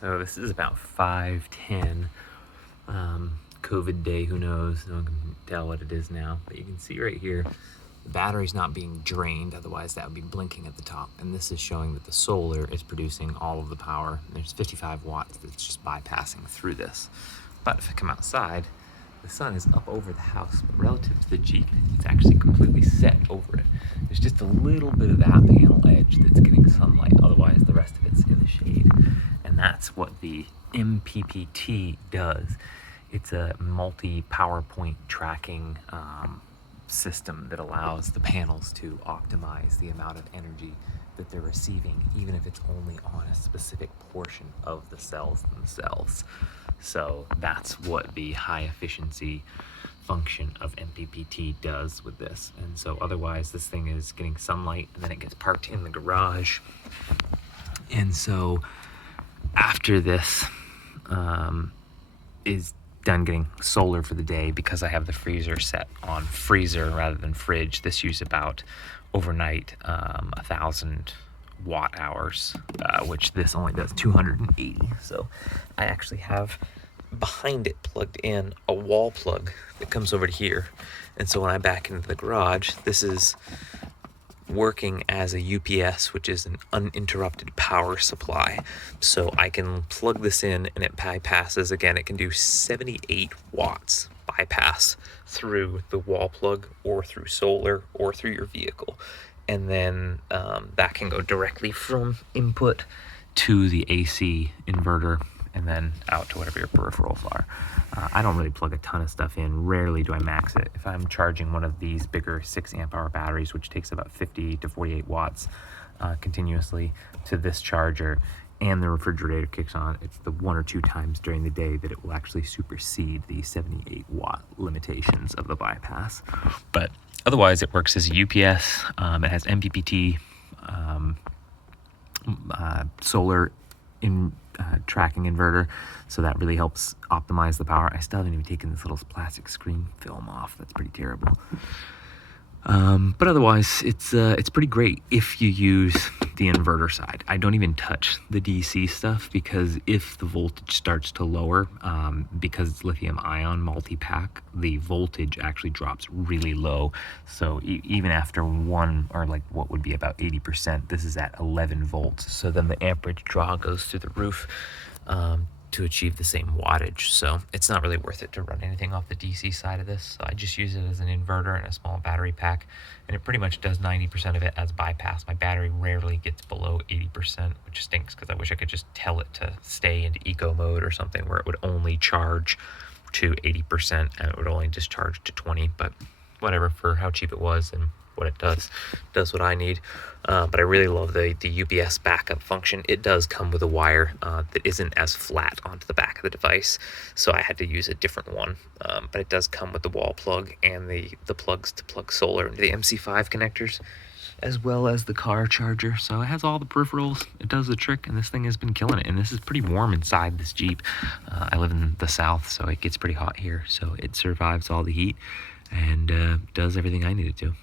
So this is about 5:10 COVID day, who knows, no one can tell what it is now, but you can see right here the battery's not being drained, otherwise that would be blinking at the top, and this is showing that the solar is producing all of the power. There's 55 watts that's just bypassing through this. But if I come outside, the sun is up over the house, but relative to the Jeep, it's actually completely set over it. There's just a little bit of that panel edge that's getting sunlight, otherwise the rest of it's in the shade. And that's what the MPPT does. It's a multi-power point tracking system that allows the panels to optimize the amount of energy that they're receiving, even if it's only on a specific portion of the cells themselves. So that's what the high efficiency function of MPPT does with this. And so otherwise this thing is getting sunlight and then it gets parked in the garage. And so after this is done getting solar for the day, because I have the freezer set on freezer rather than fridge, this used about overnight 1,000 watt hours, which this only does 280. So I actually have behind it plugged in a wall plug that comes over to here, and so when I back into the garage, this is working as a UPS, which is an uninterrupted power supply. So I can plug this in and it bypasses, again, it can do 78 watts bypass through the wall plug or through solar or through your vehicle. And then that can go directly from input to the AC inverter and then out to whatever your peripherals are. I don't really plug a ton of stuff in. Rarely do I max it. If I'm charging one of these bigger 6 amp hour batteries, which takes about 50 to 48 watts continuously to this charger, and the refrigerator kicks on, it's the 1 or 2 times during the day that it will actually supersede the 78 watt limitations of the bypass. But otherwise it works as a UPS. It has MPPT, solar in tracking inverter, so that really helps optimize the power. I still haven't even taken this little plastic screen film off. That's pretty terrible. But otherwise, it's pretty great if you use the inverter side. I don't even touch the DC stuff, because if the voltage starts to lower, because it's lithium ion multi-pack, the voltage actually drops really low. So even after one, or like what would be about 80%, this is at 11 volts. So then the amperage draw goes through the roof to achieve the same wattage. So it's not really worth it to run anything off the DC side of this. So I just use it as an inverter and a small battery pack, and it pretty much does 90% of it as bypass. My battery rarely gets below 80%, which stinks, because I wish I could just tell it to stay into eco mode or something where it would only charge to 80% and it would only discharge to 20, but whatever, for how cheap it was and what it does what I need. But I really love the UPS backup function. It does come with a wire that isn't as flat onto the back of the device, so I had to use a different one. But it does come with the wall plug and the plugs to plug solar into the MC5 connectors, as well as the car charger. So it has all the peripherals. It does the trick, and this thing has been killing it. And this is pretty warm inside this Jeep. I live in the South, so it gets pretty hot here. So it survives all the heat and does everything I need it to.